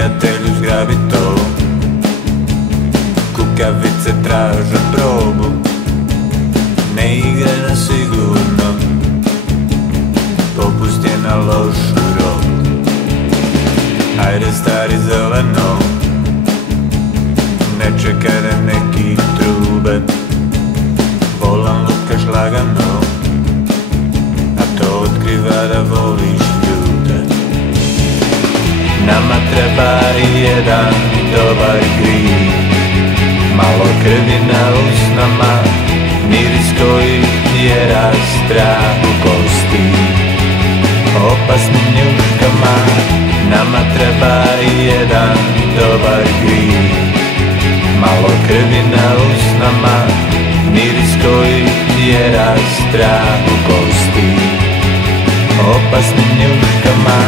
prijatelju zgrabi to. Kukavice traže probu, ne igre na sigurno, popust je na lošu robu. Hajde stari zeleno, ne čekaj da neki trube, volan lutkaš lagano, a to otkriva da voliš ljude. Nama treba i jedan dobar grijeh, malo krvi na usnama, miris koji tjera strah u kosti, opasnim njuškama. Nama treba i jedan dobar grijeh, malo krvi na usnama, miris koji tjera strah u kosti, opasnim njuškama.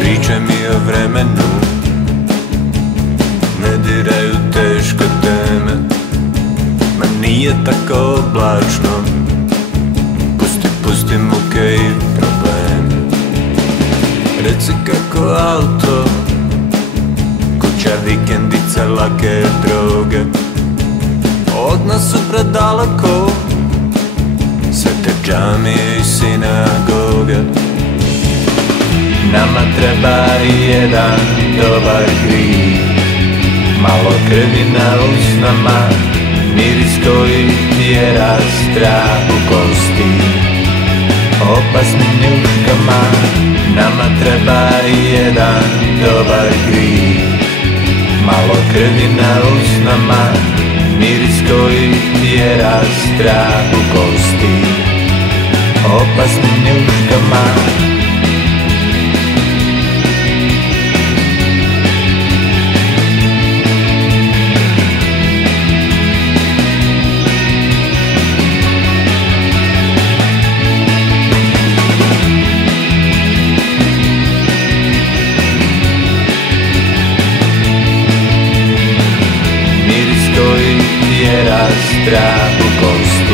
Priče mi o vremenu, ne diraju teške teme, ma nije tako oblačno, pusti muke i probleme. Reci kako auto, kuća, vikendica, lake droge, od nas su predaleko sve te džamije i sinagoge. Nama treba i jedan dobar grijeh, malo krvi na usnama, miris koji tjera strah u kosti, opasnim njuškama. Nama treba i jedan dobar grijeh, malo krvi na usnama, miris koji tjera strah u kosti, opasnim njuškama. Tjera strah u kosti,